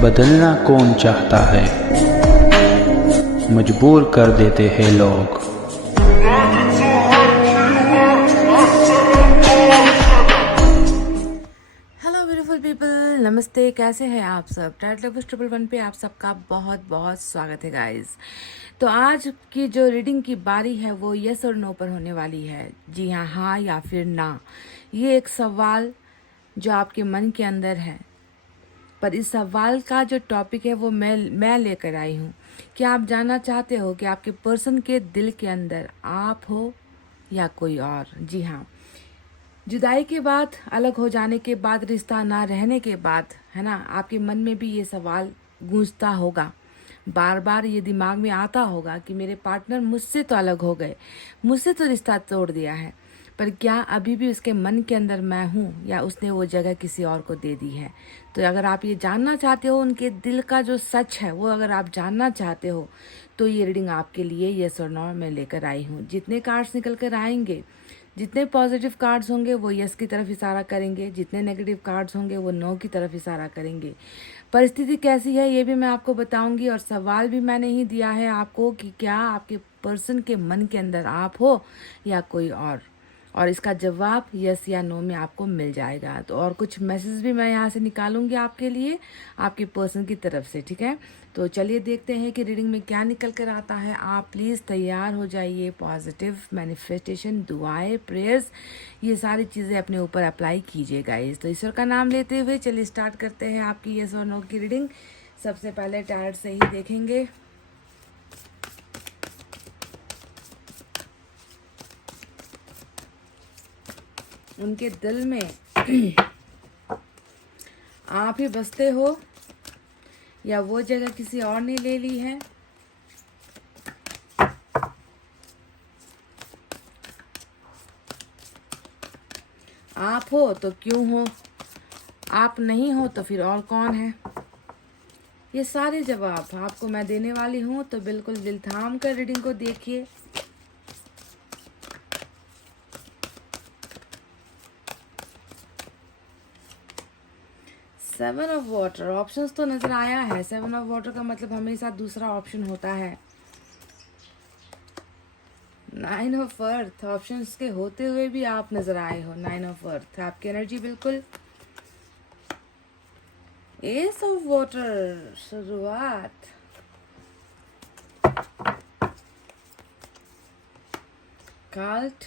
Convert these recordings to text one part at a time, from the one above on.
बदलना कौन चाहता है, मजबूर कर देते हैं लोग। हेलो ब्यूटीफुल पीपल, नमस्ते। कैसे हैं आप सब? टाइट लवर्स 111 पे आप सबका बहुत बहुत स्वागत है गाइस। तो आज की जो रीडिंग की बारी है वो यस और नो पर होने वाली है। जी हाँ, हाँ या फिर ना। ये एक सवाल जो आपके मन के अंदर है, पर इस सवाल का जो टॉपिक है वो मैं लेकर आई हूँ। क्या आप जानना चाहते हो कि आपके पर्सन के दिल के अंदर आप हो या कोई और? जी हाँ, जुदाई के बाद, अलग हो जाने के बाद, रिश्ता ना रहने के बाद, है ना, आपके मन में भी ये सवाल गूंजता होगा। बार बार ये दिमाग में आता होगा कि मेरे पार्टनर मुझसे तो अलग हो गए, मुझसे तो रिश्ता तोड़ दिया है, पर क्या अभी भी उसके मन के अंदर मैं हूँ या उसने वो जगह किसी और को दे दी है? तो अगर आप ये जानना चाहते हो, उनके दिल का जो सच है वो अगर आप जानना चाहते हो, तो ये रीडिंग आपके लिए यस और नो मैं लेकर आई हूँ। जितने कार्ड्स निकल कर आएंगे, जितने पॉजिटिव कार्ड्स होंगे वो यस की तरफ इशारा करेंगे, जितने नेगेटिव कार्ड्स होंगे वो नो की तरफ इशारा करेंगे। परिस्थिति कैसी है ये भी मैं आपको बताऊंगी, और सवाल भी मैंने ही दिया है आपको कि क्या आपके पर्सन के मन के अंदर आप हो या कोई और इसका जवाब यस या नो में आपको मिल जाएगा। तो और कुछ मैसेज भी मैं यहाँ से निकालूंगी आपके लिए, आपके पर्सन की तरफ से, ठीक है? तो चलिए देखते हैं कि रीडिंग में क्या निकल कर आता है। आप प्लीज़ तैयार हो जाइए। पॉजिटिव मैनिफेस्टेशन, दुआएं, प्रेयर्स, ये सारी चीज़ें अपने ऊपर अप्लाई कीजिए गाइस। तो ईश्वर का नाम लेते हुए चलिए स्टार्ट करते हैं आपकी यस और नो की रीडिंग। सबसे पहले टायर्ड से ही देखेंगे। उनके दिल में आप ही बसते हो या वो जगह किसी और ने ले ली है? आप हो तो क्यों हो, आप नहीं हो तो फिर और कौन है? ये सारे जवाब आपको मैं देने वाली हूँ, तो बिल्कुल दिल थाम कर रीडिंग को देखिए। सेवन ऑफ वाटर, ऑप्शंस तो नजर आया है। सेवन ऑफ वाटर का मतलब हमेशा दूसरा ऑप्शन होता है। नाइन ऑफ अर्थ, ऑप्शंस के होते हुए भी आप नजर आए हो। नाइन ऑफ अर्थ आपकी एनर्जी बिल्कुल। एस ऑफ वाटर, शुरुआत। काल्ट,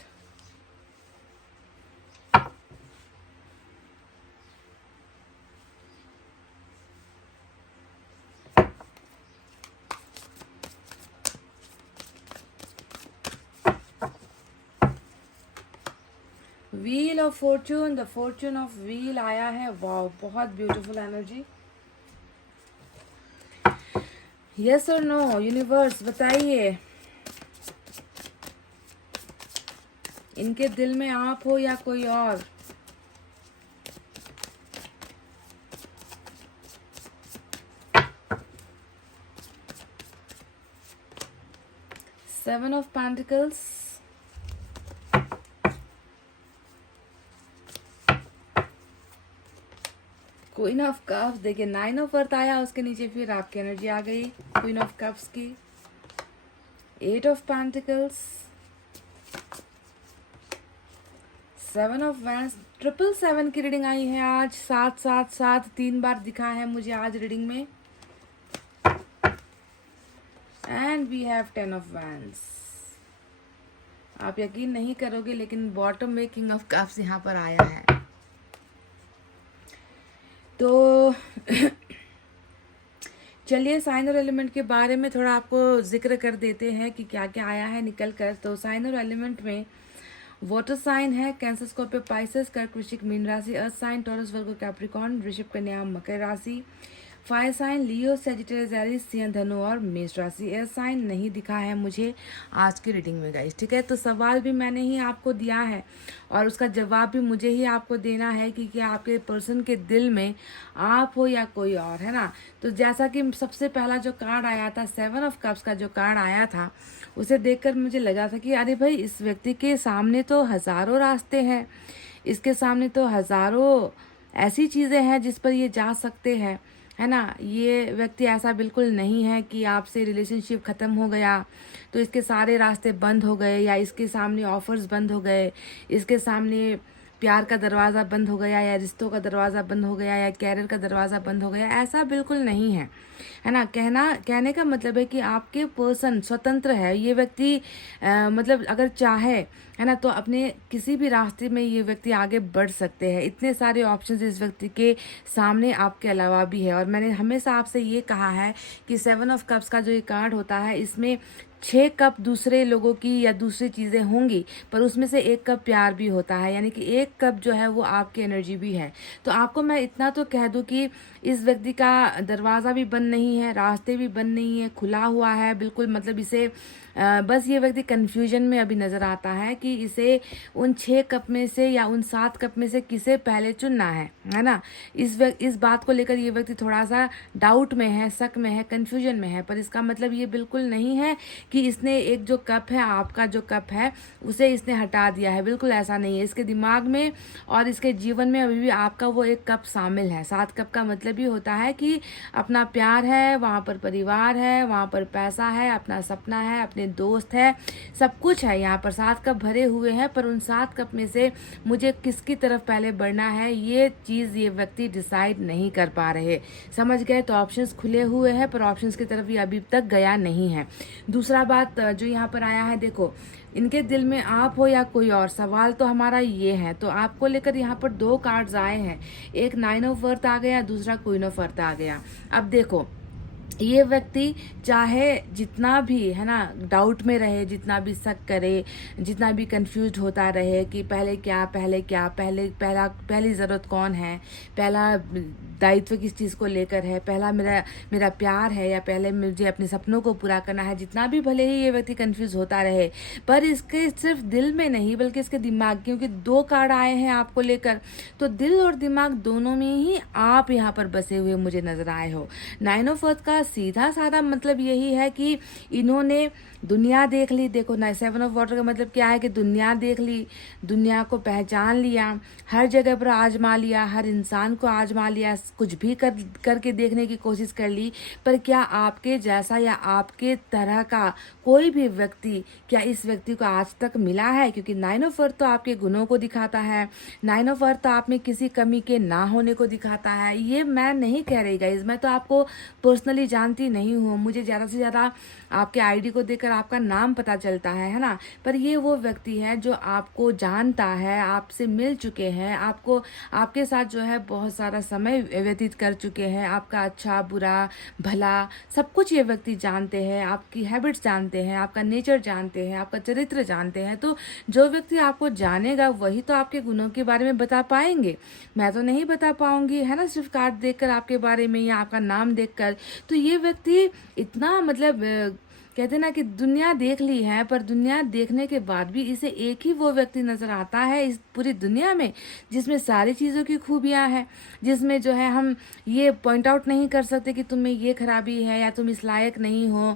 wheel of fortune, the fortune of wheel आया है। वाह, बहुत ब्यूटीफुल एनर्जी। यस और नो यूनिवर्स बताइए, इनके दिल में आप हो या कोई और? Seven of pentacles, queen of cups. देखिए, नाइन ऑफ अर्थ आया, उसके नीचे फिर आपकी एनर्जी आ गई क्वीन ऑफ कप्स की। Eight of pentacles, seven of wands. 777 की रीडिंग आई है आज। 777 3 बार दिखा है मुझे आज रीडिंग में। And we have 10 of wands. आप यकीन नहीं करोगे, लेकिन बॉटम में किंग ऑफ कप्स यहाँ पर आया है। तो चलिए साइन और एलिमेंट के बारे में थोड़ा आपको जिक्र कर देते हैं कि क्या क्या आया है निकल कर। तो साइन और एलिमेंट में वाटर साइन है कैंसर, स्कॉर्पियो, पाइसेस, कर्क, वृश्चिक, मीन राशि। अर्थ साइन टॉरस, वर्गो, कैप्रिकॉर्न, वृषभ, कन्या, मकर राशि। फायर साइन लियो, सेजिटेरियस, एरीज, सिंह, धनु और मेष राशि। एयर साइन नहीं दिखा है मुझे आज की रीडिंग में गाइस, ठीक है? तो सवाल भी मैंने ही आपको दिया है और उसका जवाब भी मुझे ही आपको देना है कि क्या आपके पर्सन के दिल में आप हो या कोई और, है ना? तो जैसा कि सबसे पहला जो कार्ड आया था, 7 ऑफ कप्स का जो कार्ड आया था, उसे देखकर मुझे लगा था कि अरे भाई, इस व्यक्ति के सामने तो हजारों रास्ते हैं, इसके सामने तो हजारों ऐसी चीज़ें हैं जिस पर ये जा सकते हैं, है ना। ये व्यक्ति ऐसा बिल्कुल नहीं है कि आपसे रिलेशनशिप ख़त्म हो गया तो इसके सारे रास्ते बंद हो गए, या इसके सामने ऑफर्स बंद हो गए, इसके सामने प्यार का दरवाज़ा बंद हो गया, या रिश्तों का दरवाज़ा बंद हो गया, या कैरियर का दरवाज़ा बंद हो गया। ऐसा बिल्कुल नहीं है ना। कहने का मतलब है कि आपके पर्सन स्वतंत्र है। ये व्यक्ति मतलब अगर चाहे, है ना, तो अपने किसी भी रास्ते में ये व्यक्ति आगे बढ़ सकते हैं। इतने सारे ऑप्शंस इस व्यक्ति के सामने आपके अलावा भी है। और मैंने हमेशा आपसे ये कहा है कि 7 ऑफ कप्स का जो ये कार्ड होता है, इसमें 6 कप दूसरे लोगों की या दूसरी चीज़ें होंगी, पर उसमें से 1 कप प्यार भी होता है, यानी कि 1 कप जो है वो आपकी एनर्जी भी है। तो आपको मैं इतना तो कह दूं कि इस व्यक्ति का दरवाज़ा भी बंद नहीं है, रास्ते भी बंद नहीं है, खुला हुआ है बिल्कुल। मतलब इसे बस ये व्यक्ति कन्फ्यूजन में अभी नज़र आता है कि इसे उन 6 कप में से या उन 7 कप में से किसे पहले चुनना है ना। इस बात को लेकर ये व्यक्ति थोड़ा सा डाउट में है, शक में है, कन्फ्यूजन में है। पर इसका मतलब ये बिल्कुल नहीं है कि इसने एक जो कप है, आपका जो कप है, उसे इसने हटा दिया है। बिल्कुल ऐसा नहीं है। इसके दिमाग में और इसके जीवन में अभी भी आपका वो 1 कप शामिल है। 7 कप का मतलब ये होता है कि अपना प्यार है, वहाँ पर परिवार है, वहाँ पर पैसा है, अपना सपना है, अपने दोस्त है, सब कुछ है। यहाँ पर 7 कप भरे हुए हैं, पर उन 7 कप में से मुझे किसकी तरफ पहले बढ़ना है, ये चीज़ ये व्यक्ति डिसाइड नहीं कर पा रहे। समझ गए? तो ऑप्शंस खुले हुए हैं, पर ऑप्शंस की तरफ ये अभी तक गया नहीं है। दूसरा बात जो यहाँ पर आया है, देखो, इनके दिल में आप हो या कोई और, सवाल तो हमारा ये है। तो आपको लेकर यहाँ पर 2 कार्ड्स आए हैं, एक 9 ऑफ अर्थ आ गया, दूसरा क्वीन ऑफ अर्थ आ गया। अब देखो, ये व्यक्ति चाहे जितना भी, है ना, डाउट में रहे, जितना भी शक करे, जितना भी कंफ्यूज होता रहे कि पहले क्या, पहली ज़रूरत कौन है, पहला दायित्व किस चीज़ को लेकर है, पहला मेरा प्यार है, या पहले मुझे अपने सपनों को पूरा करना है, जितना भी भले ही ये व्यक्ति कंफ्यूज होता रहे, पर इसके सिर्फ दिल में नहीं बल्कि इसके दिमाग, क्योंकि 2 कार्ड आए हैं आपको लेकर, तो दिल और दिमाग दोनों में ही आप यहाँ पर बसे हुए मुझे नजर आए हो। 9 ऑफ अर्थ का सीधा साधा मतलब यही है कि इन्होंने दुनिया देख ली। देखो ना, 7 ऑफ वाटर का मतलब क्या है कि दुनिया देख ली, दुनिया को पहचान लिया, हर जगह पर आजमा लिया, हर इंसान को आजमा लिया, कुछ भी करके देखने की कोशिश कर ली। पर क्या आपके जैसा या आपके तरह का कोई भी व्यक्ति, क्या इस व्यक्ति को आज तक मिला है? क्योंकि 9 ऑफ अर्थ तो आपके गुणों को दिखाता है, 9 ऑफ अर्थ तो आप में किसी कमी के ना होने को दिखाता है। ये मैं नहीं कह रही गाइज, मैं तो आपको पर्सनली जानती नहीं हूँ, मुझे ज़्यादा से ज़्यादा आपके आईडी को देखकर आपका नाम पता चलता है ना। पर ये वो व्यक्ति है जो आपको जानता है, आपसे मिल चुके हैं, आपके साथ जो है बहुत सारा समय व्यतीत कर चुके हैं, आपका अच्छा बुरा भला सब कुछ ये व्यक्ति जानते हैं, आपकी हैबिट्स जानते हैं, आपका नेचर जानते हैं, आपका चरित्र जानते हैं। तो जो व्यक्ति आपको जानेगा वही तो आपके गुणों के बारे में बता पाएंगे। मैं तो नहीं बता पाऊंगी, है ना, सिर्फ कार्ड देखकर आपके बारे में या आपका नाम देखकर। तो ये व्यक्ति इतना मतलब कहते ना कि दुनिया देख ली है, पर दुनिया देखने के बाद भी इसे एक ही वो व्यक्ति नजर आता है इस पूरी दुनिया में जिसमें सारी चीज़ों की खूबियां हैं, जिसमें जो है हम ये पॉइंट आउट नहीं कर सकते कि तुम में ये खराबी है, या तुम इस लायक नहीं हो,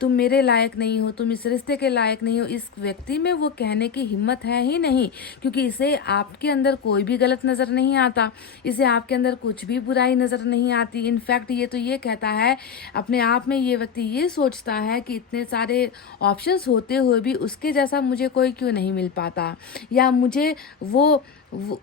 तुम मेरे लायक नहीं हो, तुम इस रिश्ते के लायक नहीं हो। इस व्यक्ति में वो कहने की हिम्मत है ही नहीं, क्योंकि इसे आपके अंदर कोई भी गलत नज़र नहीं आता, इसे आपके अंदर कुछ भी बुराई नज़र नहीं आती। इनफैक्ट ये तो ये कहता है अपने आप में, ये व्यक्ति ये सोचता है कि इतने सारे ऑप्शंस होते हुए भी उसके जैसा मुझे कोई क्यों नहीं मिल पाता, या मुझे वो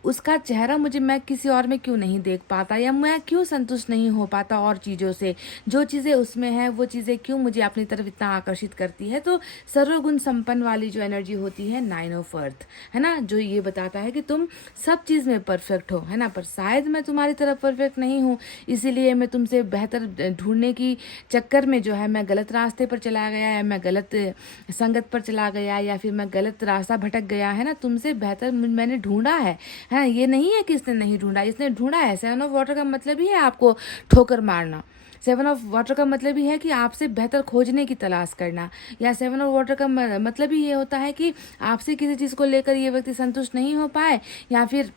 उसका चेहरा मुझे मैं किसी और में क्यों नहीं देख पाता, या मैं क्यों संतुष्ट नहीं हो पाता और चीज़ों से, जो चीज़ें उसमें हैं वो चीज़ें क्यों मुझे अपनी तरफ इतना आकर्षित करती है। तो सर्वगुण संपन्न वाली जो एनर्जी होती है 9 ऑफ अर्थ, है ना, जो ये बताता है कि तुम सब चीज़ में परफेक्ट हो, है ना, पर शायद मैं तुम्हारी तरफ परफेक्ट नहीं हूँ, इसीलिए मैं तुमसे बेहतर ढूंढने की चक्कर में जो है मैं गलत रास्ते पर चला गया, या मैं गलत संगत पर चला गया, या फिर मैं गलत रास्ता भटक गया, है ना। तुमसे बेहतर मैंने ढूंढा है ना। ये नहीं है कि इसने नहीं ढूंढा, इसने ढूंढा है। 7 ऑफ वाटर का मतलब ही है आपको ठोकर मारना। 7 ऑफ वाटर का मतलब ही है कि आपसे बेहतर खोजने की तलाश करना, या 7 ऑफ वाटर का मतलब ही ये होता है कि आपसे किसी चीज़ को लेकर ये व्यक्ति संतुष्ट नहीं हो पाए, या फिर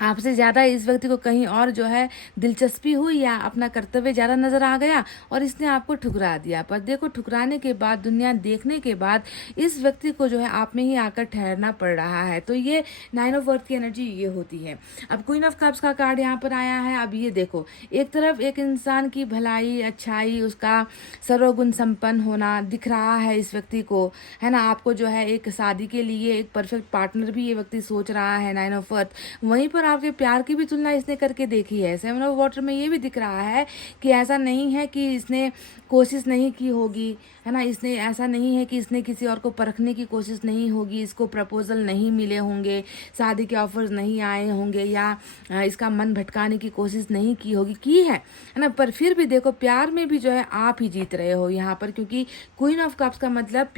आपसे ज़्यादा इस व्यक्ति को कहीं और जो है दिलचस्पी हुई या अपना कर्तव्य ज़्यादा नज़र आ गया और इसने आपको ठुकरा दिया। पर देखो, ठुकराने के बाद, दुनिया देखने के बाद इस व्यक्ति को जो है आप में ही आकर ठहरना पड़ रहा है। तो ये 9 ऑफ अर्थ की एनर्जी ये होती है। अब क्वीन ऑफ कप्स का कार्ड यहाँ पर आया है। अब ये देखो, एक तरफ एक इंसान की भलाई, अच्छाई, उसका सर्वगुण संपन्न होना दिख रहा है इस व्यक्ति को, है ना। आपको जो है एक शादी के लिए एक परफेक्ट पार्टनर भी ये व्यक्ति सोच रहा है, 9 ऑफ अर्थ। वहीं पर आपके प्यार की भी तुलना इसने करके देखी है। 7 ऑफ वाटर में ये भी दिख रहा है कि ऐसा नहीं है कि इसने कोशिश नहीं की होगी, है ना। इसने ऐसा नहीं है कि इसने किसी और को परखने की कोशिश नहीं होगी, इसको प्रपोजल नहीं मिले होंगे, शादी के ऑफर्स नहीं आए होंगे, या इसका मन भटकाने की कोशिश नहीं की होगी, की है ना। पर फिर भी देखो, प्यार में भी जो है आप ही जीत रहे हो यहाँ पर, क्योंकि क्वीन ऑफ कप्स का मतलब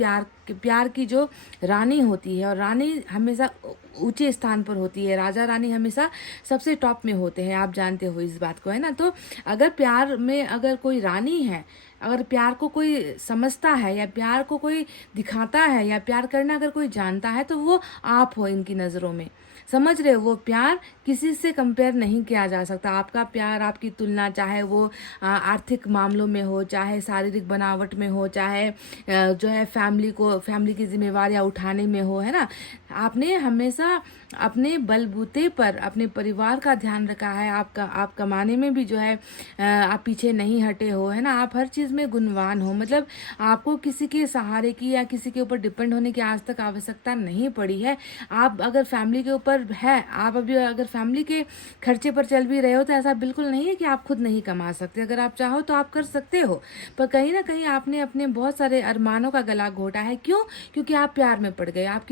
प्यार की जो रानी होती है, और रानी हमेशा ऊंचे स्थान पर होती है। राजा रानी हमेशा सबसे टॉप में होते हैं, आप जानते हो इस बात को, है ना। तो अगर प्यार में अगर कोई रानी है, अगर प्यार को कोई समझता है, या प्यार को कोई दिखाता है, या प्यार करना अगर कोई जानता है, तो वो आप हो इनकी नज़रों में। समझ रहे हो, वो प्यार किसी से कंपेयर नहीं किया जा सकता। आपका प्यार, आपकी तुलना, चाहे वो आर्थिक मामलों में हो, चाहे शारीरिक बनावट में हो, चाहे जो है फैमिली की जिम्मेवारियां उठाने में हो, है ना। आपने हमेशा अपने बलबूते पर अपने परिवार का ध्यान रखा है। आप कमाने में भी जो है आप पीछे नहीं हटे हो, है ना। आप हर चीज़ में गुणवान हो, मतलब आपको किसी के सहारे की या किसी के ऊपर डिपेंड होने की आज तक आवश्यकता नहीं पड़ी है। आप अगर फैमिली के ऊपर है, आप अभी अगर फैमिली के खर्चे पर चल भी रहे हो, तो ऐसा बिल्कुल नहीं है कि आप खुद नहीं कमा सकते। अगर आप चाहो तो आप कर सकते हो, पर कहीं ना कहीं आपने अपने बहुत सारे अरमानों का गला घोटा है। क्यों? क्योंकि आप प्यार में पड़ गए। आप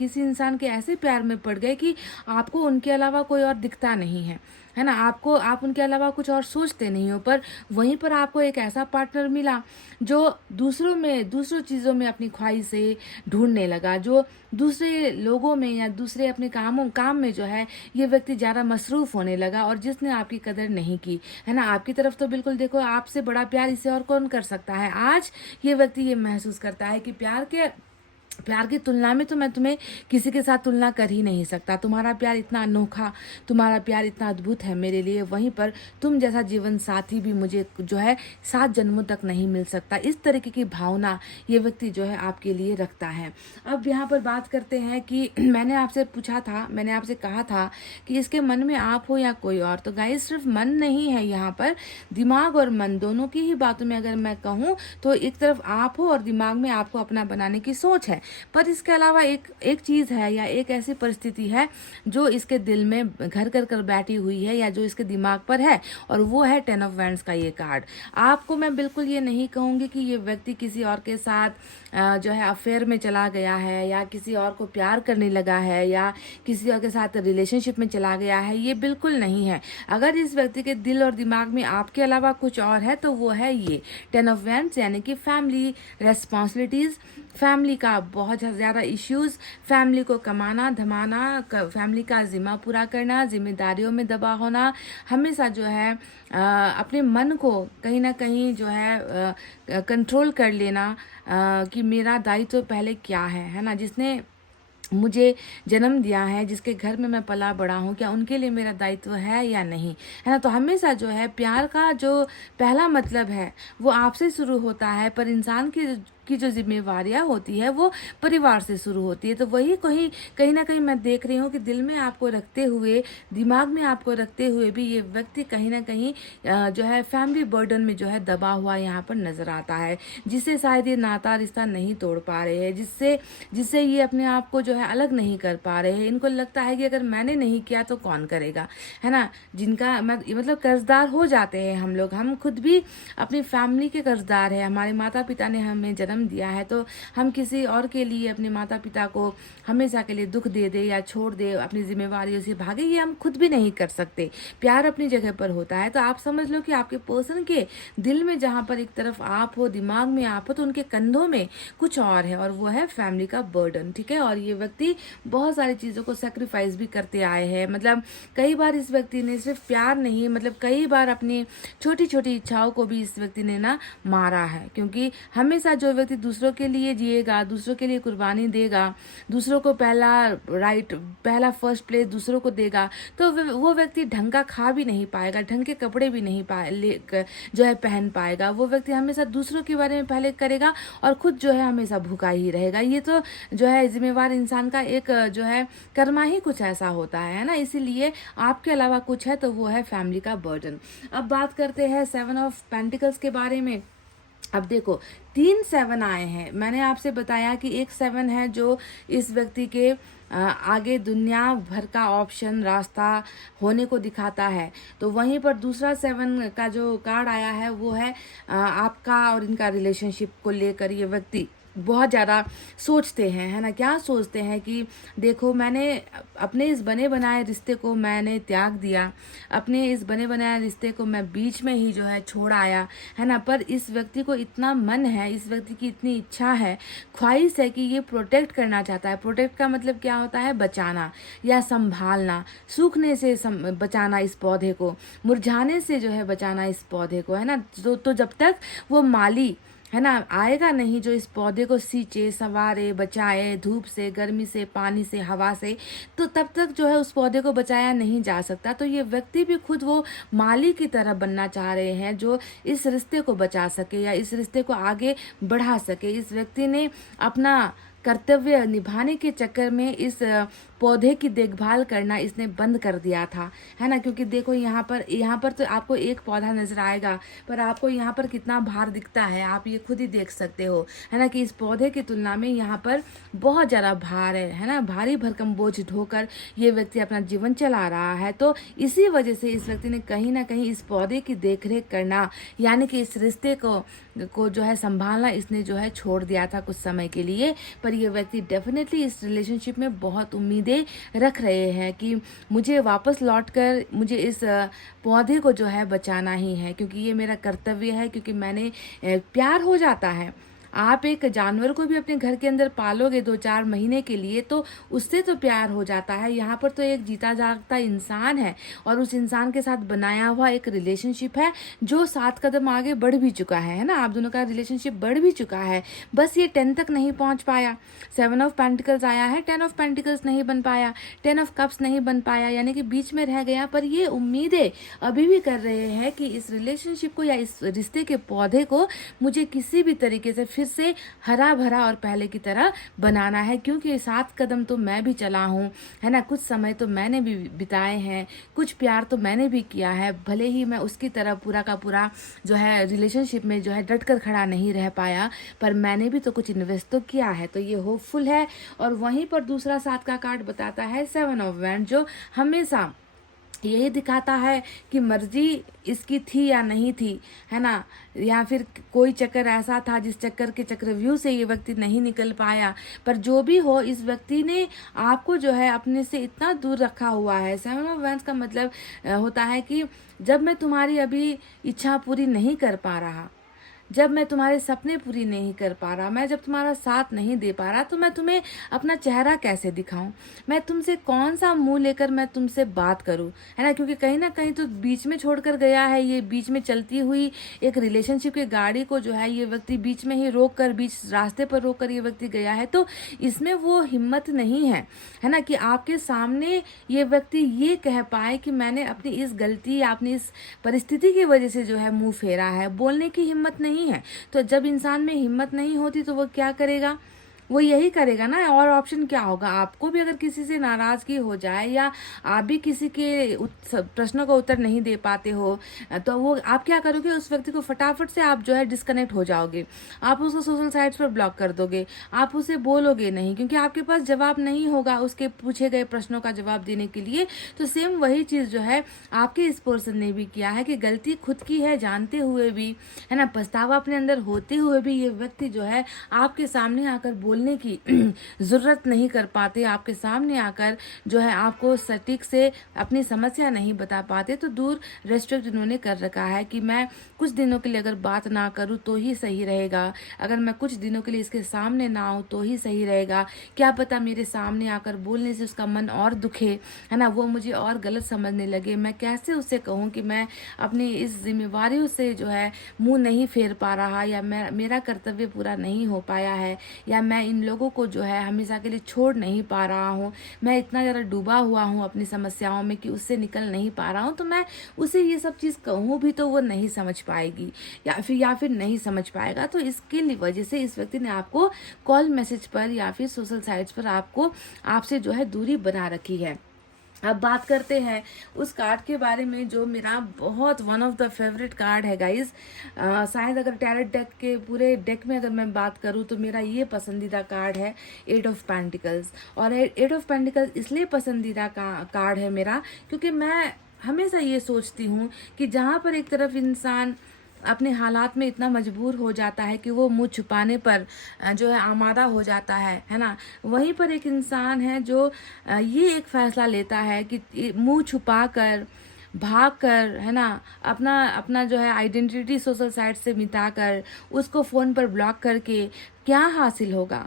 किसी इंसान के ऐसे प्यार में पड़ गए कि आपको उनके अलावा कोई और दिखता नहीं है ना। आप उनके अलावा कुछ और सोचते नहीं हो। पर वहीं पर आपको एक ऐसा पार्टनर मिला जो दूसरों चीज़ों में अपनी ख्वाहिश से ढूंढने लगा, जो दूसरे लोगों में या दूसरे अपने काम में जो है ये व्यक्ति ज़्यादा मसरूफ़ होने लगा, और जिसने आपकी कदर नहीं की, है ना। आपकी तरफ तो बिल्कुल देखो, आपसे बड़ा प्यार इसे और कौन कर सकता है। आज ये व्यक्ति ये महसूस करता है कि प्यार की तुलना में तो मैं तुम्हें किसी के साथ तुलना कर ही नहीं सकता। तुम्हारा प्यार इतना अनोखा, तुम्हारा प्यार इतना अद्भुत है मेरे लिए, वहीं पर तुम जैसा जीवन साथी भी मुझे जो है 7 जन्मों तक नहीं मिल सकता। इस तरीके की भावना ये व्यक्ति जो है आपके लिए रखता है। अब यहाँ पर बात करते हैं कि मैंने आपसे कहा था कि इसके मन में आप हो या कोई और। तो गाइस, सिर्फ मन नहीं है यहाँ पर, दिमाग और मन दोनों की ही बातों में अगर मैं कहूँ तो एक तरफ आप हो और दिमाग में आपको अपना बनाने की सोच है। पर इसके अलावा एक चीज़ है, या एक ऐसी परिस्थिति है जो इसके दिल में घर कर बैठी हुई है, या जो इसके दिमाग पर है, और वो है 10 ऑफ वैंड्स का ये कार्ड। आपको मैं बिल्कुल ये नहीं कहूँगी कि ये व्यक्ति किसी और के साथ जो है अफेयर में चला गया है, या किसी और को प्यार करने लगा है, या किसी और के साथ रिलेशनशिप में चला गया है। ये बिल्कुल नहीं है। अगर इस व्यक्ति के दिल और दिमाग में आपके अलावा कुछ और है, तो वो है ये 10 ऑफ वैंड्स, यानी कि फैमिली रेस्पॉन्सिबिलिटीज़, फैमिली का बहुत ज़्यादा इश्यूज़, फैमिली को कमाना धमाना, फैमिली का जिम्मा पूरा करना, जिम्मेदारियों में दबा होना, हमेशा जो है अपने मन को कहीं ना कहीं जो है कंट्रोल कर लेना कि मेरा दायित्व तो पहले क्या है ना। जिसने मुझे जन्म दिया है, जिसके घर में मैं पला बड़ा हूँ, क्या उनके लिए मेरा दायित्व है या नहीं, है ना। तो हमेशा जो है प्यार का जो पहला मतलब है वो आपसे शुरू होता है, पर इंसान की जो जिम्मेवारियां होती है वो परिवार से शुरू होती है। तो वही कहीं ना कहीं मैं देख रही हूँ कि दिल में आपको रखते हुए, दिमाग में आपको रखते हुए भी ये व्यक्ति कहीं ना कहीं जो है फैमिली बर्डन में जो है दबा हुआ यहाँ पर नजर आता है, जिससे शायद ये नाता रिश्ता नहीं तोड़ पा रहे हैं, जिससे ये अपने आप को जो है अलग नहीं कर पा रहे हैं। इनको लगता है कि अगर मैंने नहीं किया तो कौन करेगा, है ना। जिनका मतलब कर्जदार हो जाते हैं हम लोग। हम खुद भी अपनी फैमिली के कर्जदार हैं। हमारे माता पिता ने हमें जन्म दिया है, तो हम किसी और के लिए अपने माता पिता को हमेशा के लिए दुख दे दे या छोड़ दे, अपनी जिम्मेवारियों से भागे, ये हम खुद भी नहीं कर सकते। प्यार अपनी जगह पर होता है। तो आप समझ लो कि आपके पर्सन के दिल में जहाँ पर एक तरफ आप हो, दिमाग में आप हो, तो उनके कंधों में कुछ और है, और वो है फैमिली का बर्डन, ठीक है। और ये व्यक्ति बहुत सारी चीज़ों को सेक्रीफाइस भी करते आए हैं। मतलब कई बार इस व्यक्ति ने सिर्फ प्यार नहीं, मतलब कई बार अपनी छोटी छोटी इच्छाओं को भी इस व्यक्ति ने ना मारा है, क्योंकि हमेशा जो व्यक्ति दूसरों के लिए जिएगा, दूसरों के लिए कुर्बानी देगा, दूसरों को पहला फर्स्ट प्लेस दूसरों को देगा, तो वो व्यक्ति ढंग का खा भी नहीं पाएगा, ढंग के कपड़े भी नहीं जो है पहन पाएगा। वो व्यक्ति हमेशा दूसरों के बारे में पहले करेगा और खुद जो है हमेशा भूखा ही रहेगा। ये तो जो है जिम्मेवार इंसान का एक जो है कर्मा ही कुछ ऐसा होता है ना। इसीलिए आपके अलावा कुछ है तो वो है फैमिली का बर्डन। अब बात करते हैं 7 ऑफ पेंटिकल्स के बारे में। अब देखो 3 7 आए हैं। मैंने आपसे बताया कि एक 7 है जो इस व्यक्ति के आगे दुनिया भर का ऑप्शन रास्ता होने को दिखाता है, तो वहीं पर दूसरा 7 का जो कार्ड आया है वो है आपका और इनका रिलेशनशिप को लेकर ये व्यक्ति बहुत ज़्यादा सोचते हैं, है ना। क्या सोचते हैं कि देखो मैंने अपने इस बने बनाए रिश्ते को मैंने त्याग दिया, अपने इस बने बनाए रिश्ते को मैं बीच में ही जो है छोड़ आया, है ना। पर इस व्यक्ति को इतना मन है, इस व्यक्ति की इतनी इच्छा है, ख्वाहिश है कि ये प्रोटेक्ट करना चाहता है। प्रोटेक्ट का मतलब क्या होता है? बचाना या संभालना, सूखने से बचाना इस पौधे को, मुरझाने से जो है बचाना इस पौधे को, है ना। तो जब तक वो माली है ना आएगा नहीं जो इस पौधे को सींचे, संवारे, बचाए धूप से, गर्मी से, पानी से, हवा से, तो तब तक जो है उस पौधे को बचाया नहीं जा सकता। तो ये व्यक्ति भी खुद वो माली की तरह बनना चाह रहे हैं जो इस रिश्ते को बचा सके या इस रिश्ते को आगे बढ़ा सके। इस व्यक्ति ने अपना कर्तव्य निभाने के चक्कर में इस पौधे की देखभाल करना इसने बंद कर दिया था, है ना। क्योंकि देखो यहाँ पर तो आपको एक पौधा नजर आएगा, पर आपको यहाँ पर कितना भार दिखता है आप ये खुद ही देख सकते हो, है ना। कि इस पौधे की तुलना में यहाँ पर बहुत ज़्यादा भार है ना। भारी भरकम बोझ ढोकर ये व्यक्ति अपना जीवन चला रहा है। तो इसी वजह से इस व्यक्ति ने कहीं ना कहीं इस पौधे की देखरेख करना, यानी कि इस रिश्ते को जो है संभालना इसने जो है छोड़ दिया था कुछ समय के लिए। पर ये व्यक्ति डेफिनेटली इस रिलेशनशिप में बहुत उम्मीदें रख रहे हैं कि मुझे वापस लौटकर मुझे इस पौधे को जो है बचाना ही है, क्योंकि ये मेरा कर्तव्य है। क्योंकि मैंने प्यार हो जाता है, आप एक जानवर को भी अपने घर के अंदर पालोगे 2-4 महीने के लिए तो उससे तो प्यार हो जाता है। यहाँ पर तो एक जीता जागता इंसान है और उस इंसान के साथ बनाया हुआ एक रिलेशनशिप है जो 7 कदम आगे बढ़ भी चुका है ना। आप दोनों का रिलेशनशिप बढ़ भी चुका है, बस ये 10 तक नहीं पहुंच पाया। 7 ऑफ पेंटिकल्स आया है, 10 ऑफ पेंटिकल्स नहीं बन पाया, 10 ऑफ कप्स नहीं बन पाया, यानी कि बीच में रह गया। पर ये उम्मीदें अभी भी कर रहे हैं कि इस रिलेशनशिप को या इस रिश्ते के पौधे को मुझे किसी भी तरीके से फिर से हरा भरा और पहले की तरह बनाना है। क्योंकि 7 कदम तो मैं भी चला हूँ, है ना। कुछ समय तो मैंने भी बिताए हैं, कुछ प्यार तो मैंने भी किया है। भले ही मैं उसकी तरह पूरा का पूरा जो है रिलेशनशिप में जो है डट कर खड़ा नहीं रह पाया, पर मैंने भी तो कुछ इन्वेस्ट तो किया है। तो ये होपफुल है। और वहीं पर दूसरा 7 का कार्ड बताता है 7 ऑफ वैंड, जो हमेशा यही दिखाता है कि मर्जी इसकी थी या नहीं थी, है ना। या फिर कोई चक्कर ऐसा था जिस चक्कर के चक्रव्यूह से ये व्यक्ति नहीं निकल पाया। पर जो भी हो, इस व्यक्ति ने आपको जो है अपने से इतना दूर रखा हुआ है। 7 ऑफ वैंड्स का मतलब होता है कि जब मैं तुम्हारी अभी इच्छा पूरी नहीं कर पा रहा, जब मैं तुम्हारे सपने पूरी नहीं कर पा रहा, मैं जब तुम्हारा साथ नहीं दे पा रहा, तो मैं तुम्हें अपना चेहरा कैसे दिखाऊं, मैं तुमसे कौन सा मुंह लेकर मैं तुमसे बात करूं, है ना। क्योंकि कहीं ना कहीं तो बीच में छोड़कर गया है। ये बीच में चलती हुई एक रिलेशनशिप की गाड़ी को जो है ये व्यक्ति बीच में ही रोक कर, बीच रास्ते पर रोक कर ये व्यक्ति गया है। तो इसमें वो हिम्मत नहीं है ना, कि आपके सामने ये व्यक्ति ये कह पाए कि मैंने अपनी इस गलती या अपनी इस परिस्थिति की वजह से जो है मुंह फेरा है। बोलने की हिम्मत नहीं है। तो जब इंसान में हिम्मत नहीं होती तो वो क्या करेगा? वो यही करेगा ना। और ऑप्शन क्या होगा? आपको भी अगर किसी से नाराजगी हो जाए या आप भी किसी के प्रश्नों का उत्तर नहीं दे पाते हो, तो वो आप क्या करोगे? उस व्यक्ति को फटाफट से आप जो है डिस्कनेक्ट हो जाओगे, आप उसको सोशल साइट्स पर ब्लॉक कर दोगे, आप उसे बोलोगे नहीं, क्योंकि आपके पास जवाब नहीं होगा उसके पूछे गए प्रश्नों का जवाब देने के लिए। तो सेम वही चीज़ जो है आपके इस पर्सन ने भी किया है कि गलती खुद की है जानते हुए भी, है ना, पछतावा अपने अंदर होते हुए भी ये व्यक्ति जो है आपके सामने आकर बोल बोलने की ज़रूरत नहीं कर पाते, आपके सामने आकर जो है आपको सटीक से अपनी समस्या नहीं बता पाते, तो दूर रेस्ट्रिक्ट इन्होंने कर रखा है कि मैं कुछ दिनों के लिए अगर बात ना करूँ तो ही सही रहेगा, अगर मैं कुछ दिनों के लिए इसके सामने ना आऊँ तो ही सही रहेगा, क्या पता मेरे सामने आकर बोलने से उसका मन और दुखे, है ना, वो मुझे और गलत समझने लगे, मैं कैसे उसे कहूँ कि मैं अपनी इस जिम्मेवारियों से जो है मुंह नहीं फेर पा रहा, या मेरा कर्तव्य पूरा नहीं हो पाया है, या मैं इन लोगों को जो है हमेशा के लिए छोड़ नहीं पा रहा हूँ, मैं इतना ज़्यादा डूबा हुआ हूँ अपनी समस्याओं में कि उससे निकल नहीं पा रहा हूँ, तो मैं उसे ये सब चीज़ कहूँ भी तो वो नहीं समझ पाएगी, या फिर नहीं समझ पाएगा। तो इसके वजह से इस व्यक्ति ने आपको कॉल मैसेज पर या फिर सोशल साइट्स पर आपसे जो है दूरी बना रखी है। अब बात करते हैं उस कार्ड के बारे में जो मेरा बहुत one of the favourite card है गाइस। शायद अगर टैरेट डेक के पूरे डेक में अगर मैं बात करूं तो मेरा ये पसंदीदा कार्ड है 8 ऑफ पेंटिकल्स। और 8 ऑफ पेंटिकल्स इसलिए पसंदीदा कार्ड है मेरा क्योंकि मैं हमेशा ये सोचती हूँ कि जहाँ पर एक तरफ इंसान अपने हालात में इतना मजबूर हो जाता है कि वो मुंह छुपाने पर जो है आमादा हो जाता है ना, वहीं पर एक इंसान है जो ये एक फैसला लेता है कि मुंह छुपा कर भाग कर, है ना, अपना अपना जो है आइडेंटिटी सोशल साइट से मिटा कर उसको फ़ोन पर ब्लॉक करके क्या हासिल होगा,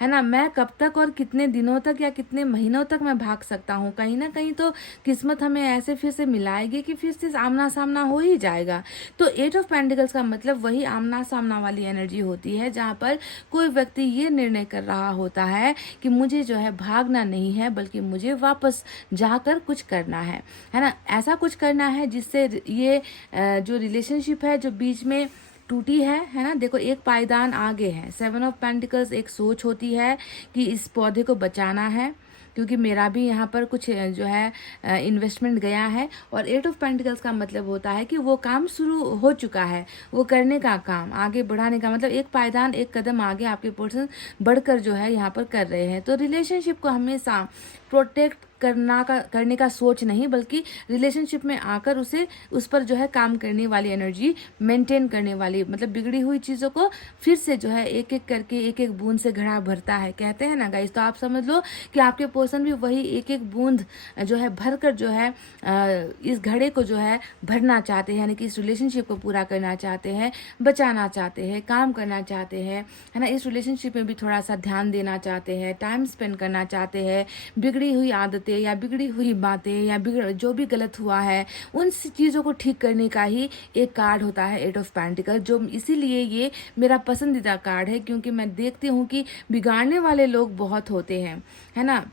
है ना, मैं कब तक और कितने दिनों तक या कितने महीनों तक मैं भाग सकता हूँ। कहीं ना कहीं तो किस्मत हमें ऐसे फिर से मिलाएगी कि फिर से आमना सामना हो ही जाएगा। तो 8 ऑफ पेंटिकल्स का मतलब वही आमना सामना वाली एनर्जी होती है जहाँ पर कोई व्यक्ति ये निर्णय कर रहा होता है कि मुझे जो है भागना नहीं है बल्कि मुझे वापस जाकर कुछ करना है ना, ऐसा कुछ करना है जिससे ये जो रिलेशनशिप है जो बीच में टूटी है ना, देखो एक पायदान आगे है। 7 ऑफ पेंटिकल्स एक सोच होती है कि इस पौधे को बचाना है क्योंकि मेरा भी यहाँ पर कुछ जो है इन्वेस्टमेंट गया है। और 8 ऑफ पेंटिकल्स का मतलब होता है कि वो काम शुरू हो चुका है, वो करने का काम आगे बढ़ाने का, मतलब एक पायदान एक कदम आगे आपके पर्सन बढ़कर जो है यहाँ पर कर रहे हैं। तो रिलेशनशिप को हमेशा प्रोटेक्ट करने का सोच नहीं बल्कि रिलेशनशिप में आकर उस पर जो है काम करने वाली एनर्जी मेंटेन करने वाली, मतलब बिगड़ी हुई चीज़ों को फिर से जो है एक एक करके एक एक बूंद से घड़ा भरता है, कहते हैं ना गाइस। तो आप समझ लो कि आपके पर्सन भी वही एक एक बूंद जो है भरकर जो है इस घड़े को जो है भरना चाहते हैं, यानी कि इस रिलेशनशिप को पूरा करना चाहते हैं, बचाना चाहते हैं, काम करना चाहते हैं, है ना, इस रिलेशनशिप में भी थोड़ा सा ध्यान देना चाहते हैं, टाइम स्पेंड करना चाहते हैं, बिगड़ी हुई आदतें या बिगड़ी हुई बातें या जो भी गलत हुआ है उन चीज़ों को ठीक करने का ही एक कार्ड होता है 8 ऑफ पेंटिकल, जो इसीलिए ये मेरा पसंदीदा कार्ड है क्योंकि मैं देखती हूँ कि बिगाड़ने वाले लोग बहुत होते हैं, है ना,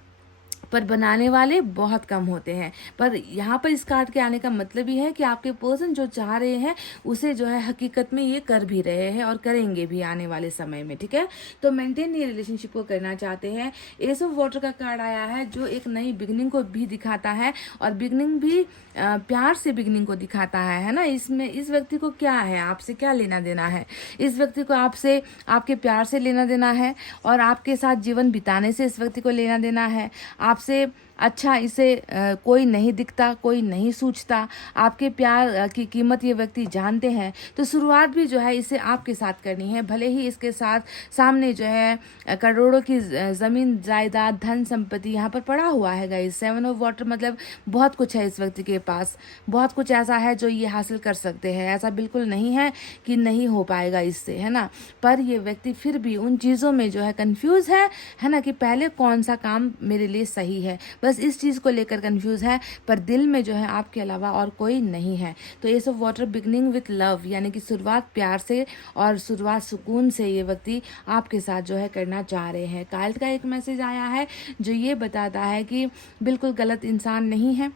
पर बनाने वाले बहुत कम होते हैं। पर यहाँ पर इस कार्ड के आने का मतलब ही है कि आपके पर्सन जो चाह रहे हैं उसे जो है हकीकत में ये कर भी रहे हैं और करेंगे भी आने वाले समय में, ठीक है। तो मेंटेन ये रिलेशनशिप को करना चाहते हैं। एस ऑफ वाटर का कार्ड आया है जो एक नई बिगनिंग को भी दिखाता है और बिगनिंग भी प्यार से बिगनिंग को दिखाता है ना। इसमें इस व्यक्ति को क्या है, आपसे क्या लेना देना है, इस व्यक्ति को आपसे आपके प्यार से लेना देना है और आपके साथ जीवन बिताने से इस व्यक्ति को लेना देना है। आपसे अच्छा इसे कोई नहीं दिखता, कोई नहीं सूझता, आपके प्यार की कीमत ये व्यक्ति जानते हैं। तो शुरुआत भी जो है इसे आपके साथ करनी है, भले ही इसके साथ सामने जो है करोड़ों की ज़मीन जायदाद धन संपत्ति यहाँ पर पड़ा हुआ है गाइस। 7 ऑफ वाटर मतलब बहुत कुछ है इस व्यक्ति के पास, बहुत कुछ ऐसा है जो ये हासिल कर सकते हैं, ऐसा बिल्कुल नहीं है कि नहीं हो पाएगा इससे, है ना। पर ये व्यक्ति फिर भी उन चीज़ों में जो है कंफ्यूज है ना, कि पहले कौन सा काम मेरे लिए सही है, बस इस चीज़ को लेकर कंफ्यूज है, पर दिल में जो है आपके अलावा और कोई नहीं है। तो S of water beginning with love, यानी कि शुरुआत प्यार से और शुरुआत सुकून से ये व्यक्ति आपके साथ जो है करना चाह रहे हैं। काल्ट का एक मैसेज आया है जो ये बताता है कि बिल्कुल गलत इंसान नहीं है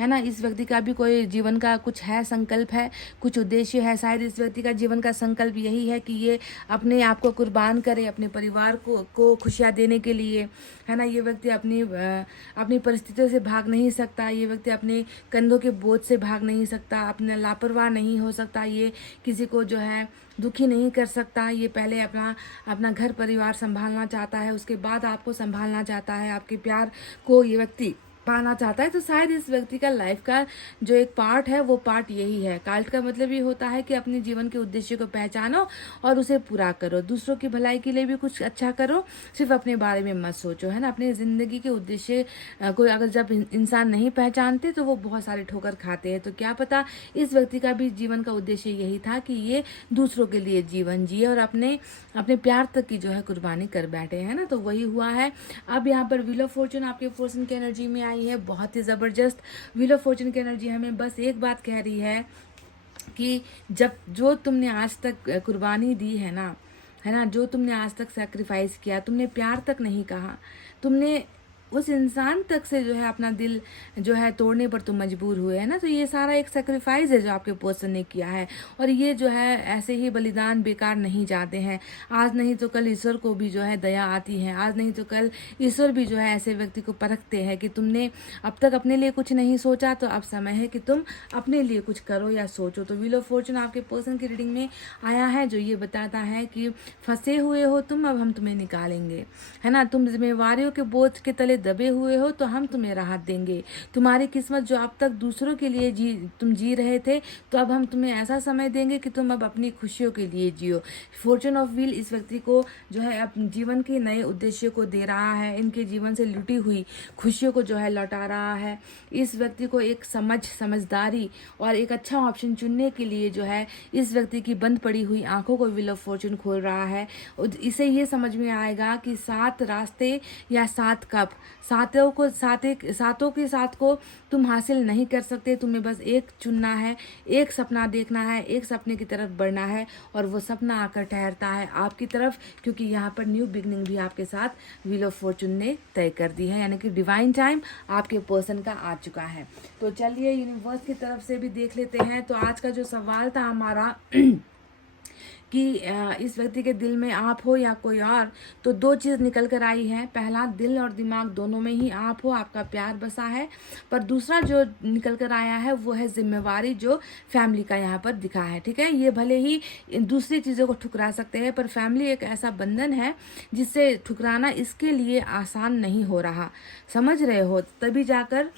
ना, इस व्यक्ति का भी कोई जीवन का कुछ है, संकल्प है, कुछ उद्देश्य है। शायद इस व्यक्ति का जीवन का संकल्प यही है कि ये अपने आप को कुर्बान करे अपने परिवार को खुशियाँ देने के लिए, है ना। ये व्यक्ति अपनी परिस्थितियों से भाग नहीं सकता, ये व्यक्ति अपने कंधों के बोझ से भाग नहीं सकता, अपना लापरवाह नहीं हो सकता, ये किसी को जो है दुखी नहीं कर सकता। ये पहले अपना घर परिवार संभालना चाहता है, उसके बाद आपको संभालना चाहता है। आपके प्यार को ये व्यक्ति पाना चाहता है, तो शायद इस व्यक्ति का लाइफ का जो एक पार्ट है वो पार्ट यही है। काल्ट का मतलब ये होता है कि अपने जीवन के उद्देश्य को पहचानो और उसे पूरा करो, दूसरों की भलाई के लिए भी कुछ अच्छा करो, सिर्फ अपने बारे में मत सोचो, है ना। अपने ज़िंदगी के उद्देश्य कोई अगर जब इंसान नहीं पहचानते तो वो बहुत सारे ठोकर खाते हैं। तो क्या पता इस व्यक्ति का भी जीवन का उद्देश्य यही था कि ये दूसरों के लिए जीवन जिए और अपने अपने प्यार तक की जो है कुर्बानी कर बैठे, है ना। तो वही हुआ है। अब यहाँ पर व्हील ऑफ फॉर्चून आपके पर्सन की एनर्जी में आई है, बहुत ही ज़बरदस्त। व्हील ऑफ फॉर्चून की एनर्जी हमें बस एक बात कह रही है कि जब जो तुमने आज तक कुर्बानी दी है ना, जो तुमने आज तक सेक्रीफाइस किया, तुमने प्यार तक नहीं कहा, तुमने उस इंसान तक से जो है अपना दिल जो है तोड़ने पर तुम मजबूर हुए, है ना। तो ये सारा एक सेक्रीफाइस है जो आपके पर्सन ने किया है, और ये जो है ऐसे ही बलिदान बेकार नहीं जाते हैं। आज नहीं तो कल ईश्वर को भी जो है दया आती है, आज नहीं तो कल ईश्वर भी जो है ऐसे व्यक्ति को परखते हैं कि तुमने अब तक अपने लिए कुछ नहीं सोचा, तो अब समय है कि तुम अपने लिए कुछ करो या सोचो। तो व्हील ऑफ फॉर्चून आपके पर्सन की रीडिंग में आया है, जो ये बताता है कि फंसे हुए हो तुम, अब हम तुम्हें निकालेंगे, है ना। तुम जिम्मेवारियों के बोझ के तले दबे हुए हो, तो हम तुम्हें राहत देंगे। तुम्हारी किस्मत जो अब तक दूसरों के लिए तुम जी रहे थे, तो अब हम तुम्हें ऐसा समय देंगे कि तुम अब अपनी खुशियों के लिए जियो। फॉर्चून ऑफ व्हील इस व्यक्ति को जो है अपने जीवन के नए उद्देश्य को दे रहा है, इनके जीवन से लुटी हुई खुशियों को जो है लौटा रहा है। इस व्यक्ति को एक समझदारी और एक अच्छा ऑप्शन चुनने के लिए जो है इस व्यक्ति की बंद पड़ी हुई आंखों को व्हील ऑफ फॉर्चून खोल रहा है। इसे ये समझ में आएगा कि 7 रास्ते या 7 कप, सातों के साथ को तुम हासिल नहीं कर सकते। तुम्हें बस एक चुनना है, एक सपना देखना है, एक सपने की तरफ बढ़ना है, और वो सपना आकर ठहरता है आपकी तरफ, क्योंकि यहाँ पर न्यू बिगनिंग भी आपके साथ व्हील ऑफ फॉर्चून ने तय कर दी है, यानी कि डिवाइन टाइम आपके पर्सन का आ चुका है। तो चलिए यूनिवर्स की तरफ से भी देख लेते हैं। तो आज का जो सवाल था हमारा कि इस व्यक्ति के दिल में आप हो या कोई और, तो 2 चीज़ निकल कर आई है। पहला, दिल और दिमाग दोनों में ही आप हो, आपका प्यार बसा है। पर दूसरा जो निकल कर आया है वो है जिम्मेवारी, जो फैमिली का यहाँ पर दिखा है, ठीक है। ये भले ही दूसरी चीज़ों को ठुकरा सकते हैं, पर फैमिली एक ऐसा बंधन है जिससे ठुकराना इसके लिए आसान नहीं हो रहा, समझ रहे हो। तभी जाकर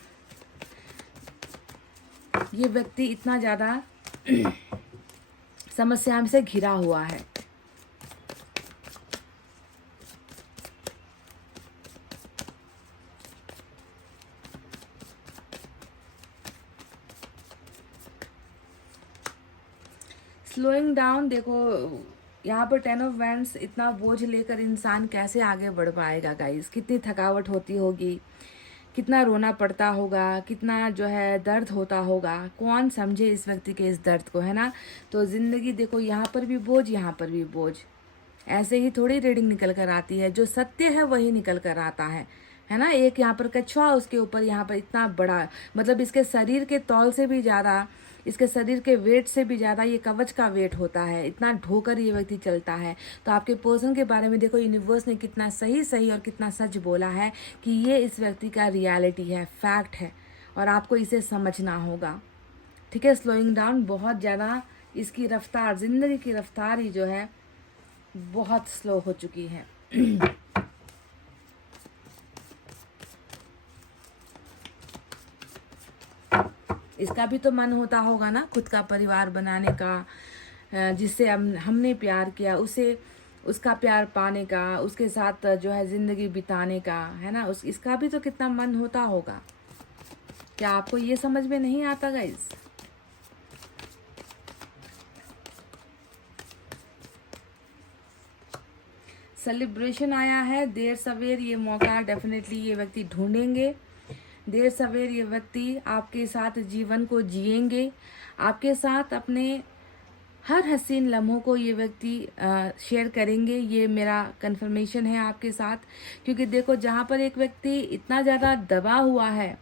ये व्यक्ति इतना ज़्यादा समस्या से घिरा हुआ है। स्लोइंग डाउन, देखो यहाँ पर 10 ऑफ वैंड्स, इतना बोझ लेकर इंसान कैसे आगे बढ़ पाएगा गाइस। कितनी थकावट होती होगी, कितना रोना पड़ता होगा, कितना जो है दर्द होता होगा, कौन समझे इस व्यक्ति के इस दर्द को, है ना। तो ज़िंदगी देखो, यहाँ पर भी बोझ, यहाँ पर भी बोझ, ऐसे ही थोड़ी रीडिंग निकल कर आती है। जो सत्य है वही निकल कर आता है ना। एक यहाँ पर कछुआ, उसके ऊपर यहाँ पर इतना बड़ा, मतलब इसके शरीर के तौल से भी ज़्यादा, इसके शरीर के वेट से भी ज़्यादा ये कवच का वेट होता है, इतना ढोकर ये व्यक्ति चलता है। तो आपके पर्सन के बारे में देखो यूनिवर्स ने कितना सही और कितना सच बोला है कि ये इस व्यक्ति का रियलिटी है, फैक्ट है, और आपको इसे समझना होगा, ठीक है। स्लोइंग डाउन, बहुत ज़्यादा इसकी रफ्तार, ज़िंदगी की रफ्तार ही जो है बहुत स्लो हो चुकी है। इसका भी तो मन होता होगा ना खुद का परिवार बनाने का, जिससे हमने प्यार किया, उसे उसका प्यार पाने का, उसके साथ जो है ज़िंदगी बिताने का, है ना। इसका भी तो कितना मन होता होगा। क्या आपको ये समझ में नहीं आता गाइस? सेलिब्रेशन आया है, देर सवेर ये मौका डेफिनेटली ये व्यक्ति ढूंढेंगे। देर सवेर ये व्यक्ति आपके साथ जीवन को जिएंगे, आपके साथ अपने हर हसीन लम्हों को ये व्यक्ति शेयर करेंगे। ये मेरा कंफर्मेशन है आपके साथ, क्योंकि देखो जहाँ पर एक व्यक्ति इतना ज़्यादा दबा हुआ है,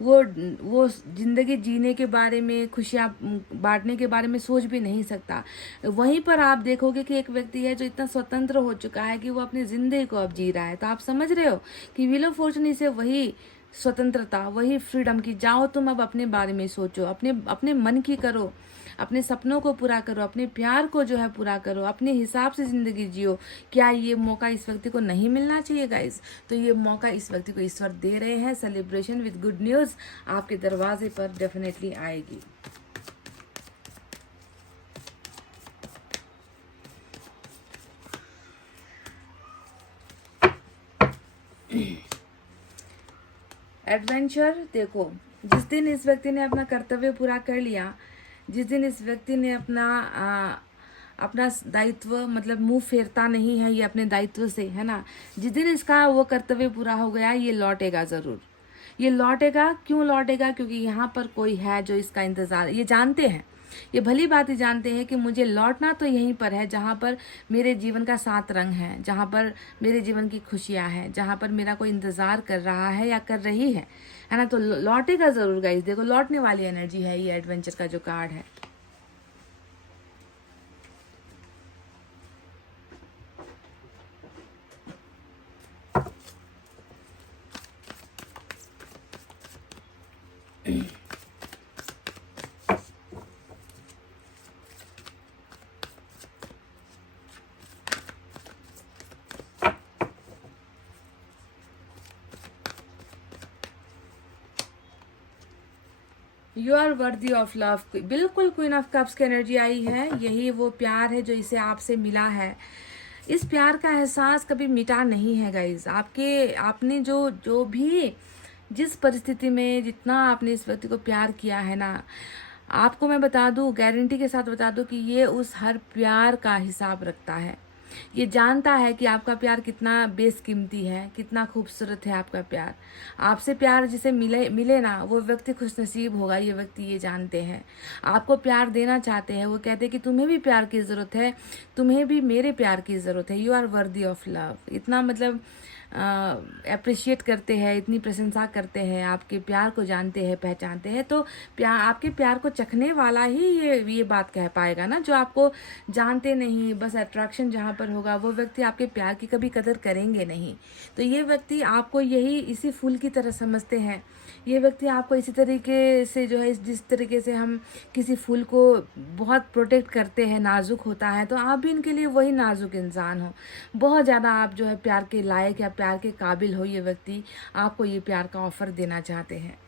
वो ज़िंदगी जीने के बारे में, खुशियाँ बांटने के बारे में सोच भी नहीं सकता। वहीं पर आप देखोगे कि एक व्यक्ति है जो इतना स्वतंत्र हो चुका है कि वो अपनी ज़िंदगी को अब जी रहा है। तो आप समझ रहे हो कि व्हील ऑफ फॉर्चून से वही स्वतंत्रता, वही फ्रीडम की, जाओ तुम अब अपने बारे में सोचो, अपने मन की करो, अपने सपनों को पूरा करो, अपने प्यार को जो है पूरा करो, अपने हिसाब से ज़िंदगी जियो। क्या ये मौका इस व्यक्ति को नहीं मिलना चाहिए गाइस? तो ये मौका इस व्यक्ति को ईश्वर दे रहे हैं। सेलिब्रेशन विद गुड न्यूज़ आपके दरवाजे पर डेफिनेटली आएगी। एडवेंचर, देखो जिस दिन इस व्यक्ति ने अपना कर्तव्य पूरा कर लिया, जिस दिन इस व्यक्ति ने अपना दायित्व मतलब मुंह फेरता नहीं है ये अपने दायित्व से, है ना, जिस दिन इसका वो कर्तव्य पूरा हो गया ये लौटेगा ज़रूर। ये लौटेगा, क्यों लौटेगा? क्योंकि यहाँ पर कोई है जो इसका इंतज़ार, ये जानते हैं, ये भली बात ही जानते हैं कि मुझे लौटना तो यहीं पर है जहाँ पर मेरे जीवन का 7 रंग है, जहाँ पर मेरे जीवन की खुशियाँ हैं, जहाँ पर मेरा कोई इंतज़ार कर रहा है या कर रही है ना। तो लौटेगा ज़रूर गाइस। देखो लौटने वाली एनर्जी है ये एडवेंचर का जो कार्ड है। You are worthy of love, बिल्कुल क्वीन ऑफ कप्स की एनर्जी आई है। यही वो प्यार है जो इसे आपसे मिला है। इस प्यार का एहसास कभी मिटा नहीं है गाइज। आपने जो भी जिस परिस्थिति में जितना आपने इस व्यक्ति को प्यार किया है ना, आपको मैं बता दूं, गारंटी के साथ बता दूं कि ये उस हर प्यार का हिसाब रखता है। ये जानता है कि आपका प्यार कितना बेशकीमती है, कितना खूबसूरत है आपका प्यार। आपसे प्यार जिसे मिले ना, वो व्यक्ति खुशनसीब होगा। ये व्यक्ति ये जानते हैं, आपको प्यार देना चाहते हैं। वो कहते हैं कि तुम्हें भी प्यार की ज़रूरत है, तुम्हें भी मेरे प्यार की ज़रूरत है। You are worthy of love. इतना मतलब अप्रिशिएट करते हैं, इतनी प्रशंसा करते हैं, आपके प्यार को जानते हैं, पहचानते हैं। तो आपके प्यार को चखने वाला ही ये बात कह पाएगा ना। जो आपको जानते नहीं, बस अट्रैक्शन जहाँ पर होगा, वो व्यक्ति आपके प्यार की कभी कदर करेंगे नहीं। तो ये व्यक्ति आपको इसी फूल की तरह समझते हैं। ये व्यक्ति आपको इसी तरीके से जो है, जिस तरीके से हम किसी फूल को बहुत प्रोटेक्ट करते हैं, नाजुक होता है, तो आप भी इनके लिए वही नाजुक इंसान हो। बहुत ज़्यादा आप जो है प्यार के लायक या प्यार के काबिल हो। ये व्यक्ति आपको ये प्यार का ऑफर देना चाहते हैं।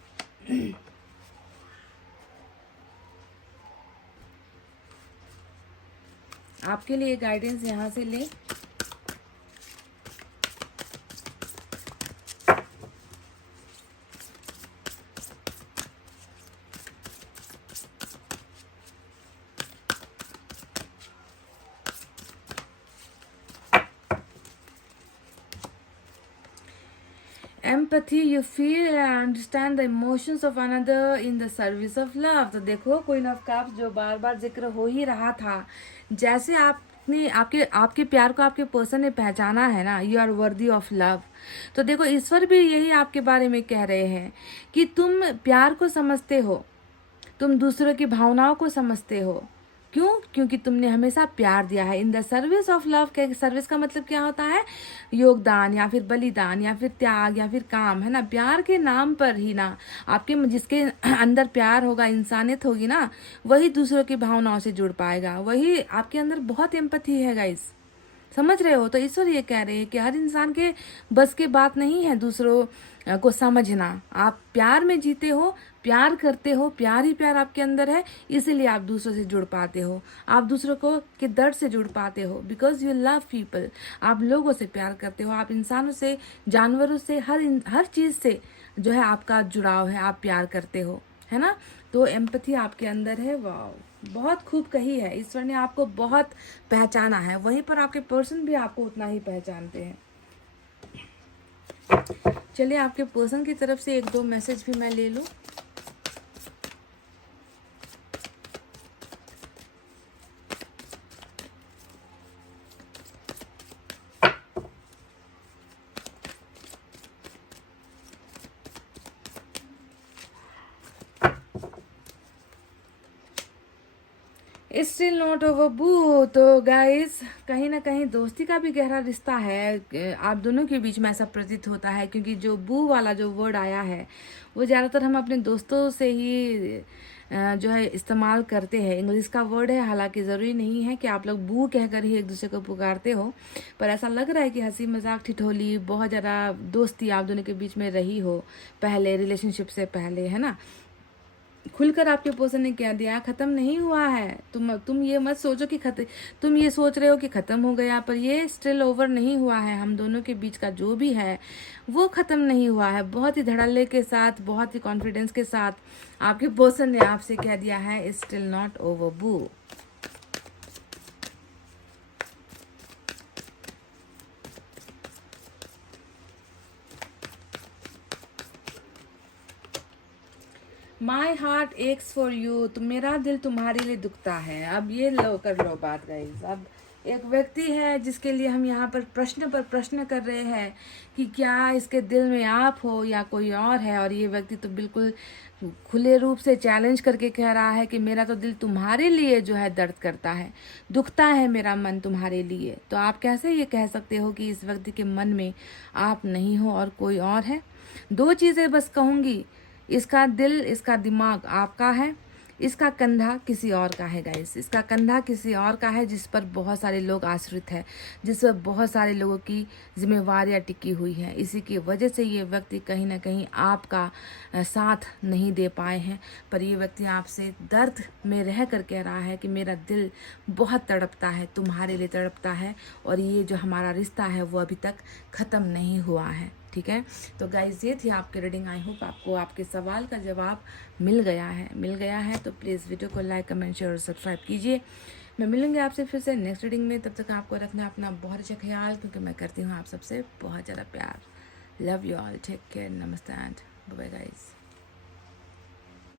आपके लिए गाइडेंस यहाँ से ले। Empathy, you feel and understand the emotions of another in the service of love। तो देखो क्वीन ऑफ कप्स जो बार बार जिक्र हो ही रहा था, जैसे आपने आपके प्यार को आपके पर्सन ने पहचाना है ना, you are worthy of love. तो देखो ईश्वर भी यही आपके बारे में कह रहे हैं कि तुम प्यार को समझते हो, तुम दूसरों की भावनाओं को समझते हो। क्यों? क्योंकि तुमने हमेशा प्यार दिया है। In the service of love. Service का मतलब क्या होता है? योगदान या फिर बलिदान या फिर त्याग या फिर काम, है ना। प्यार के नाम पर ही ना, आपके जिसके अंदर प्यार होगा, इंसानियत होगी ना, वही दूसरों की भावनाओं से जुड़ पाएगा। वही आपके अंदर बहुत एम्पैथी है गाइस, समझ रहे हो। तो ईश्वर ये कह रहे हैं कि हर इंसान के बस के बात नहीं है दूसरों को समझना। आप प्यार में जीते हो, प्यार करते हो, प्यार ही प्यार आपके अंदर है, इसीलिए आप दूसरों से जुड़ पाते हो, आप दूसरों को के दर्द से जुड़ पाते हो। Because you love people. आप लोगों से प्यार करते हो, आप इंसानों से, जानवरों से, हर चीज़ से जो है आपका जुड़ाव है, आप प्यार करते हो, है ना। तो एम्पैथी आपके अंदर है। वाह, बहुत खूब कही है। ईश्वर ने आपको बहुत पहचाना है, वहीं पर आपके पर्सन भी आपको उतना ही पहचानते हैं। चलिए आपके पर्सन की तरफ से 1-2 मैसेज भी मैं ले लूं। स्टिल नॉट ओवर बू। तो गाइस कहीं ना कहीं दोस्ती का भी गहरा रिश्ता है आप दोनों के बीच में, ऐसा प्रतीत होता है। क्योंकि जो बू वाला जो वर्ड आया है वो ज़्यादातर हम अपने दोस्तों से ही जो है इस्तेमाल करते हैं। इंग्लिश का वर्ड है, हालांकि ज़रूरी नहीं है कि आप लोग बू कहकर ही एक दूसरे को पुकारते हो, पर ऐसा लग रहा है कि हंसी मजाक ठिठोली बहुत ज़्यादा दोस्ती आप दोनों के बीच में रही हो पहले, रिलेशनशिप से पहले, है ना। खुलकर आपके पर्सन ने क्या दिया, खत्म नहीं हुआ है। तुम ये मत सोचो कि तुम ये सोच रहे हो कि खत्म हो गया, पर ये स्टिल ओवर नहीं हुआ है। हम दोनों के बीच का जो भी है वो खत्म नहीं हुआ है। बहुत ही धड़ल्ले के साथ, बहुत ही कॉन्फिडेंस के साथ आपके पर्सन ने आपसे कह दिया है स्टिल नॉट ओवर बू। My heart x for you, तो मेरा दिल तुम्हारे लिए दुखता है। अब ये लो कर लो बात गाइस। अब एक व्यक्ति है जिसके लिए हम यहाँ पर प्रश्न कर रहे हैं कि क्या इसके दिल में आप हो या कोई और है, और ये व्यक्ति तो बिल्कुल खुले रूप से चैलेंज करके कह रहा है कि मेरा तो दिल तुम्हारे लिए जो है दर्द करता है, दुखता है मेरा मन तुम्हारे लिए। तो आप कैसे ये कह सकते हो कि इस व्यक्ति के मन में आप नहीं हो और कोई और है? दो चीज़ें बस कहूँगी, इसका दिल, इसका दिमाग आपका है, इसका कंधा किसी और का है गाइस। इसका कंधा किसी और का है जिस पर बहुत सारे लोग आश्रित हैं, जिस पर बहुत सारे लोगों की जिम्मेवारियां टिकी हुई हैं। इसी की वजह से ये व्यक्ति कहीं ना कहीं आपका साथ नहीं दे पाए हैं। पर ये व्यक्ति आपसे दर्द में रह कर कह रहा है कि मेरा दिल बहुत तड़पता है, तुम्हारे लिए तड़पता है, और ये जो हमारा रिश्ता है वो अभी तक ख़त्म नहीं हुआ है। ठीक है, तो गाइज ये थी आपकी रीडिंग। आई होप आपको आपके सवाल का जवाब मिल गया है। तो प्लीज़ वीडियो को लाइक, कमेंट, शेयर और सब्सक्राइब कीजिए। मैं मिलूंगी आपसे फिर से नेक्स्ट रीडिंग में। तब तक आपको रखना अपना बहुत अच्छा ख्याल, क्योंकि मैं करती हूँ आप सबसे बहुत ज़्यादा प्यार। Love you all, take care, नमस्ते एंड बाय बाय गाइज।